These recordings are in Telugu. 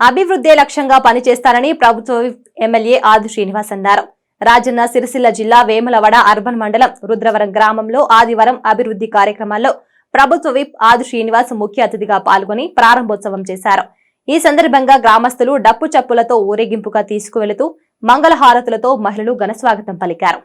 అభివృద్ధే లక్ష్యంగా పనిచేస్తారని ప్రభుత్వ ఎమ్మెల్యే ఆది శ్రీనివాస్ అన్నారు. రాజన్న సిరిసిల్ల జిల్లా వేములవాడ అర్బన్ మండలం రుద్రవరం గ్రామంలో ఆదివారం అభివృద్ధి కార్యక్రమాల్లో ప్రభుత్వ విప్ ఆది శ్రీనివాస్ ముఖ్య అతిథిగా పాల్గొని ప్రారంభోత్సవం చేశారు. ఈ సందర్భంగా గ్రామస్తులు డప్పు చప్పులతో ఊరేగింపుగా తీసుకువెళుతూ మంగళహారతులతో మహిళలు ఘనస్వాగతం పలికారు.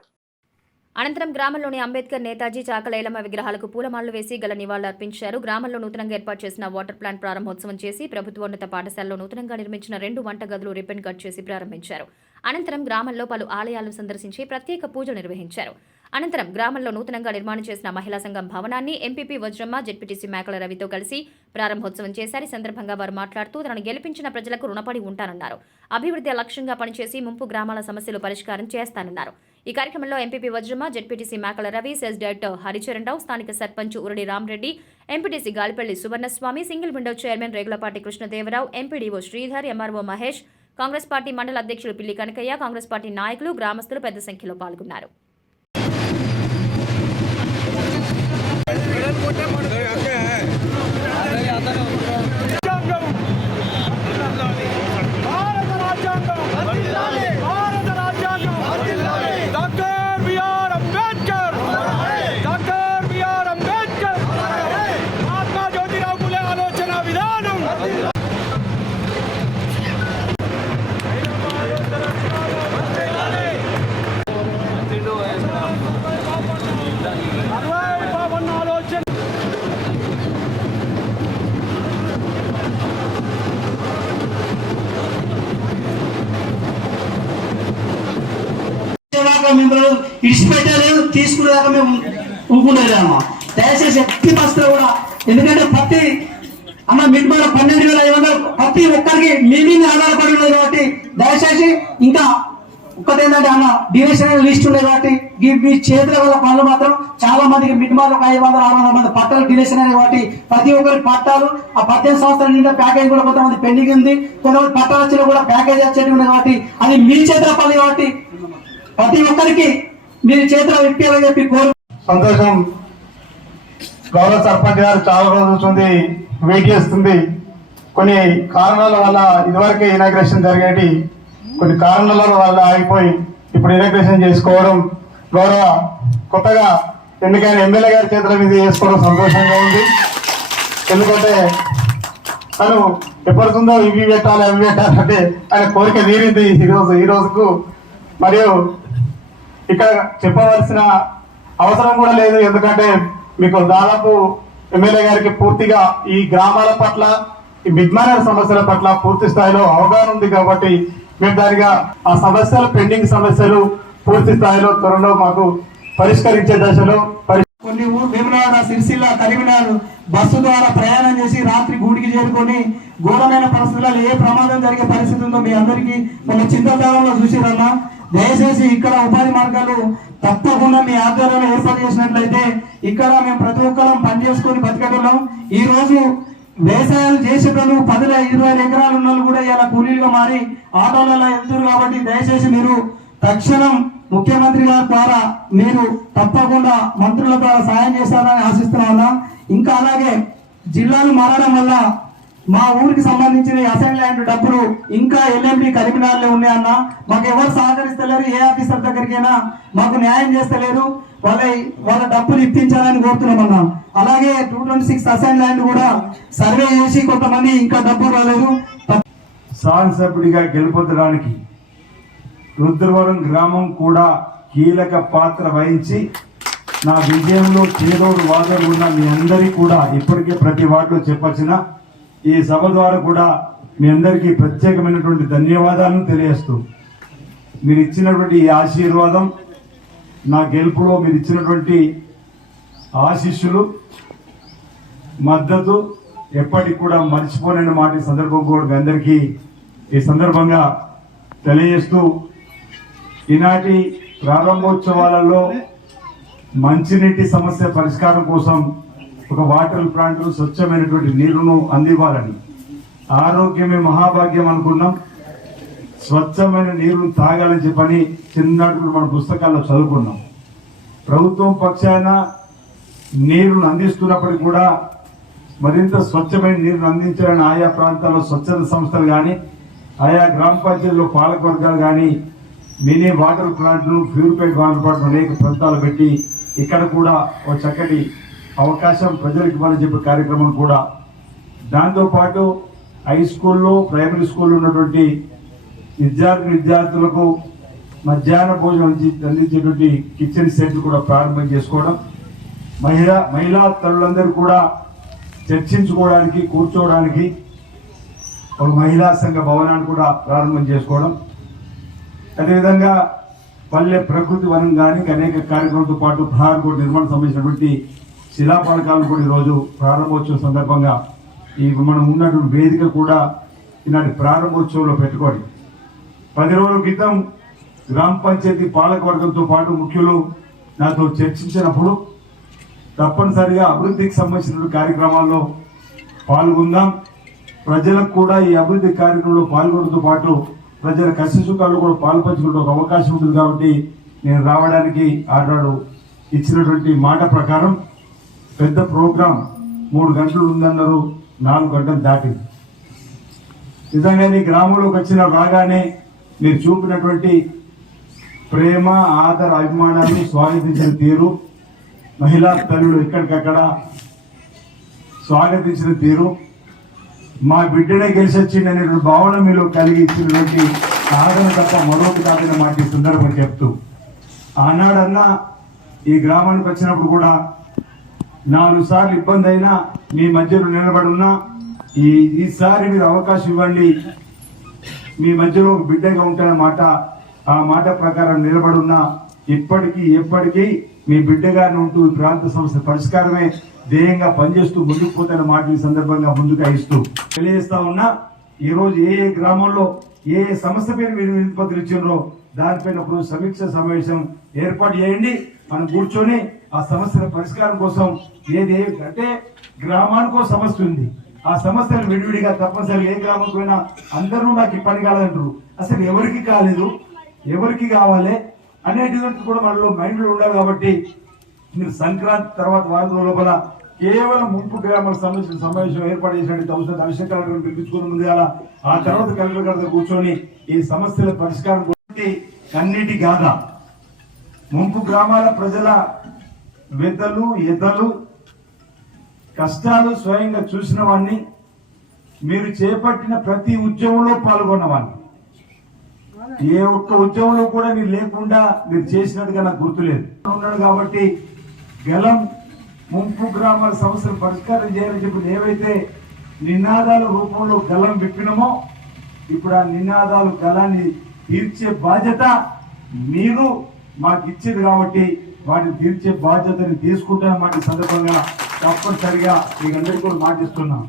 అనంతరం గ్రామంలోని అంబేద్కర్ నేతాజీ చాకలైలమ్మ విగ్రహాలకు పూలమాలలు వేసి గల నివాళులర్పించారు. గ్రామంలో నూతనంగా ఏర్పాటు చేసిన వాటర్ ప్లాంట్ ప్రారంభోత్సవం చేసి ప్రభుత్వోన్నత పాఠశాలలో నూతనంగా నిర్మించిన రెండు వంట గదులు రిబ్బన్ కట్ చేసి ప్రారంభించారు. అనంతరం గ్రామంలో పలు ఆలయాలను సందర్శించి ప్రత్యేక పూజలు నిర్వహించారు. అనంతరం గ్రామంలో నూతనంగా నిర్మాణం చేసిన మహిళా సంఘం భవనాన్ని ఎంపీపీ వజ్రమ్మ జెడ్పీటీసీ మేకల రవితో కలిసి ప్రారంభోత్సవం చేశారు. ఈ సందర్భంగా వారు మాట్లాడుతూ తనను గెలిపించిన ప్రజలకు రుణపడి ఉంటానన్నారు. అభివృద్ధి లక్ష్యంగా పనిచేసి ముంపు గ్రామాల సమస్యలు పరిష్కారం చేస్తానన్నారు. ఈ కార్యక్రమంలో MPP Vajrama ZPTC Mekala Ravi cess director Haricharan Rao స్థానిక sarpanch Uradi Ramareddy MPTC Galipalli Suvarnaswamy single window chairman Regulapati Krishnadevarao MPDO Sridhar MRO Mahesh Congress party మండల అధ్యక్షులు పిల్లి కనకయ్య కాంగ్రెస్ పార్టీ నాయకులు గ్రామస్తులు పెద్ద సంఖ్యలో పాల్గొన్నారు. దాకా మిమ్మల్ని ఇడిచిపెట్టలేదు తీసుకునేదాకా మేము ఊపుకునేదాము దయచేసి ఎట్టి పరిస్థితుల్లో కూడా ఎందుకంటే ప్రతి అన్న మిడ్మాల పన్నెండు వేల ఐదు వందలు ప్రతి ఒక్కరికి మీ మీద ఆధారపడి ఉన్నది కాబట్టి దయచేసి ఇంకా ఒక్కటేంటంటే అన్న డివిజనల్ లిస్ట్ ఉంది కాబట్టి మీ చేతుల వల్ల పనులు మాత్రం చాలా మందికి మిడ్మాల్ ఒక ఐదు వందల ఆరు వందల మంది పట్టాలు డివేషన్ అయ్యాయి కాబట్టి ప్రతి ఒక్కరికి పట్టాలు ఆ పద్దెనిమిది సంవత్సరాల నిండా ప్యాకేజ్ కూడా కొంతమంది పెండింగ్ ఉంది కొంతమంది పట్టాల వచ్చిన కూడా ప్యాకేజ్ వచ్చేది ఉంది కాబట్టి అది మీ చేతుల పని కాబట్టి ప్రతి ఒక్కరికి మీరు చేతిలో ఇప్పాలని చెప్పి కోరు సంతోషం గౌరవ సర్పంచ్ గారు చాలా రోజుల నుంచి వెయిట్ చేస్తుంది. కొన్ని కారణాల వల్ల ఇదివరకే ఇనాగ్రేషన్ జరిగేటి కొన్ని కారణాల వల్ల ఆగిపోయి ఇప్పుడు ఇనాగ్రేషన్ చేసుకోవడం గౌరవ కొత్తగా ఎన్నికైన ఎమ్మెల్యే గారి చేతుల మీద చేసుకోవడం సంతోషంగా ఉంది. ఎందుకంటే తను ఎప్పటికుందో ఇవి పెట్టాలి అవి పెట్టాలంటే ఆయన కోరిక తీరింది ఈరోజు ఈ రోజుకు. మరియు ఇక్కడ చెప్పవలసిన అవసరం కూడా లేదు. ఎందుకంటే మీకు దాదాపు ఎమ్మెల్యే గారికి పూర్తిగా ఈ గ్రామాల పట్ల ఈ మిడ్మానర్ సమస్యల పట్ల పూర్తి స్థాయిలో అవగాహన ఉంది కాబట్టి మేము దానిగా ఆ సమస్యలు పెండింగ్ సమస్యలు పూర్తి స్థాయిలో త్వరలో మాకు పరిష్కరించే దశలో కొన్ని ఊరు సిరిసిల్ల కరీంనగర్ బస్సు ద్వారా ప్రయాణం చేసి రాత్రి గూడికి చేరుకొని ఘోరమైన పరిస్థితుల్లో ఏ ప్రమాదం జరిగే పరిస్థితి ఉందో మీ అందరికీ మన చింతకాలంలో చూసిరన్నా. దయచేసి ఇక్కడ ఉపాధి మార్గాలు తప్పకుండా మీ ఆధ్వర్యంలో ఏర్పాటు చేసినట్లయితే ఇక్కడ మేము ప్రతి ఒక్కరం పని చేసుకొని ఈ రోజు వ్యవసాయాలు చేసేటోళ్ళు పదిల ఇరవై ఐదు ఎకరాలు ఉన్న కూడా ఇలా కూలీలుగా మారి ఆటోలలో వెళ్తున్నారు కాబట్టి దయచేసి మీరు తక్షణం ముఖ్యమంత్రి గారి ద్వారా మీరు తప్పకుండా మంత్రుల ద్వారా సాయం చేస్తారని ఆశిస్తున్నా ఇంకా అలాగే జిల్లాలు మారడం వల్ల మా ఊరికి సంబంధించిన అసైన్ ల్యాండ్ డబ్బులు ఇంకా ఎల్ఎండి కరీంనగర్లో ఉన్నాయన్న మాకు ఎవరు సహకరిస్తలేరు ఏ ఆఫీసర్ దగ్గరికైనా మాకు న్యాయం చేస్తలేరు. వాళ్ళ వాళ్ళ డబ్బులు ఇప్పించాలని కోరుతున్నామన్నా అలాగే two twenty six assign land కూడా సర్వే చేసి కొంతమంది ఇంకా డబ్బులు రాలేదు. శాసనసభ్యుడిగా గెలుపొందడానికి రుద్రవరం గ్రామం కూడా కీలక పాత్ర వహించి నా విజయంలో చేదోడు వాదోడు ఉన్న మీ అందరికీ కూడా ఇప్పటికే ప్రతి వార్డులో చెప్పాల్సిన ఈ సభ ద్వారా కూడా మీ అందరికీ ప్రత్యేకమైనటువంటి ధన్యవాదాలను తెలియజేస్తూ మీరు ఇచ్చినటువంటి ఈ ఆశీర్వాదం నా గెలుపులో మీరు ఇచ్చినటువంటి ఆశీస్సులు మద్దతు ఎప్పటికి కూడా మర్చిపోలేని మాట ఈ సందర్భం కూడా మీ అందరికీ ఈ సందర్భంగా తెలియజేస్తూ ఈనాటి ప్రారంభోత్సవాలలో మంచినీటి సమస్య పరిష్కారం కోసం ఒక వాటర్ ప్లాంట్ స్వచ్ఛమైనటువంటి నీరును అందివ్వాలని. ఆరోగ్యమే మహాభాగ్యం అనుకున్నాం. స్వచ్ఛమైన నీరును తాగాలని చెప్పని చిన్నప్పుడు మన పుస్తకాల్లో చదువుకున్నాం. ప్రభుత్వం పక్షాన నీరును అందిస్తున్నప్పటికీ కూడా మరింత స్వచ్ఛమైన నీరును అందించాలని ఆయా ప్రాంతాల్లో స్వచ్ఛత సంస్థలు కానీ ఆయా గ్రామ పంచాయతీలో పాలకవర్గాలు కానీ మినీ వాటర్ ప్లాంట్లు ప్యూరిఫైడ్ వాటర్ ప్లాంట్లు అనేక ప్రాంతాలు పెట్టి ఇక్కడ కూడా ఒక చక్కటి అవకాశం ప్రజలకు ఇవ్వాలని చెప్పే కార్యక్రమం కూడా. దాంతోపాటు హై స్కూల్లో ప్రైమరీ స్కూల్లో ఉన్నటువంటి విద్యార్థి విద్యార్థులకు మధ్యాహ్న భోజనం అందించేటువంటి కిచెన్ సెట్ కూడా ప్రారంభం చేసుకోవడం. మహిళా మహిళా తల్లులందరూ కూడా చర్చించుకోవడానికి కూర్చోవడానికి ఒక మహిళా సంఘ భవనాన్ని కూడా ప్రారంభం చేసుకోవడం. అదేవిధంగా పల్లె ప్రకృతి వనం కానీ అనేక కార్యక్రమాలతో పాటు ప్రహార్ నిర్మాణం సంబంధించినటువంటి శిలాఫలకాలను కూడా ఈరోజు ప్రారంభోత్సవం సందర్భంగా ఈ మనం ఉన్నటువంటి వేదిక కూడా ఈనాటి ప్రారంభోత్సవంలో పెట్టుకోండి పది రోజుల క్రితం గ్రామ పంచాయతీ పాలకవర్గంతో పాటు ముఖ్యులు నాతో చర్చించినప్పుడు తప్పనిసరిగా అభివృద్ధికి సంబంధించిన కార్యక్రమాల్లో పాల్గొందాం. ప్రజలకు కూడా ఈ అభివృద్ధి కార్యక్రమంలో పాల్గొనడంతో పాటు ప్రజల కష్ట సుఖాలు కూడా పాల్పంచుకునే ఒక అవకాశం ఉంటుంది కాబట్టి నేను రావడానికి ఆనాడు ఇచ్చినటువంటి మాట ప్రకారం పెద్ద ప్రోగ్రాం మూడు గంటలు ఉందన్నారు నాలుగు గంటలు దాటింది. నిజంగా నీ గ్రామంలోకి వచ్చిన రాగానే మీరు చూపినటువంటి ప్రేమ ఆదర అభిమానాన్ని స్వాగతించిన తీరు మహిళా తల్లులు ఎక్కడికక్కడ స్వాగతించిన తీరు మా బిడ్డనే గెలిచొచ్చింది అనేటువంటి భావన మీలో కలిగి ఇచ్చినటువంటి సాధన తప్ప మరొకటి కాదని మాట ఈ చెప్తూ. ఆనాడన్నా ఈ గ్రామానికి వచ్చినప్పుడు కూడా నాలుగు సార్లు ఇబ్బంది అయినా మీ మధ్యలో నిలబడి ఉన్నా ఈ ఈసారి మీరు అవకాశం ఇవ్వండి. మీ మధ్యలో ఒక బిడ్డగా ఉంటానమాట ఆ మాట ప్రకారం నిలబడున్నా ఇప్పటికీ ఎప్పటికీ మీ బిడ్డగానే ఉంటూ ఈ ప్రాంత సమస్య పరిష్కారమే ధ్యేయంగా పనిచేస్తూ ముందుకు పోతున్న మాట ఈ సందర్భంగా ముందుకు ఇస్తూ తెలియజేస్తా ఉన్నా ఈరోజు ఏ ఏ గ్రామంలో ఏ ఏ సమస్య పేరు మీరు వినతిపత్రులు ఇచ్చినారో దానిపైన ఇప్పుడు సమీక్ష సమావేశం ఏర్పాటు చేయండి. మనం కూర్చొని ఆ సమస్యల పరిష్కారం కోసం ఏది అంటే గ్రామానికో సమస్య ఉంది. ఆ సమస్యలు విడివిడిగా తప్పనిసరిగా ఏ గ్రామం పోయినా అందరూ నాకు ఈ పని కాదంటారు అసలు ఎవరికి కాలేదు? ఎవరికి కావాలి? అనేటువంటి కూడా మనలో మైండ్లో ఉండాలి కాబట్టి మీరు సంక్రాంతి తర్వాత వారం లోపల కేవలం ముంపు గ్రామాలకు సంబంధించిన సమావేశం ఏర్పాటు చేసినట్టు అవసరం అభిషేక్ కలెక్టర్ పిలిపించుకుని ముందు ఆ తర్వాత కలెక్టర్ గారితో కూర్చొని ఈ సమస్యల పరిష్కారం గురించి కన్నీటి గాథ ముంపు గ్రామాల ప్రజల వెద్దలు ఎద్దలు కష్టాలు స్వయంగా చూసిన వాడిని మీరు చేపట్టిన ప్రతి ఉద్యమంలో పాల్గొన్నవాడిని ఏ ఒక్క ఉద్యమంలో కూడా మీరు లేకుండా మీరు చేసినట్టుగా నాకు గుర్తులేదు. ఉన్నాడు కాబట్టి గలం ముంపు గ్రామాల సమస్యలు పరిష్కారం చేయాలని చెప్పి ఏవైతే నినాదాల రూపంలో గలం విప్పినమో ఇప్పుడు ఆ నినాదాలు గలాన్ని తీర్చే బాధ్యత మీరు మాకు ఇచ్చేది కాబట్టి వాటిని తీర్చే బాధ్యతని తీసుకుంటానమాట ఈ సందర్భంగా తప్పనిసరిగా మీకు అందరికీ కూడా మాటిస్తున్నాం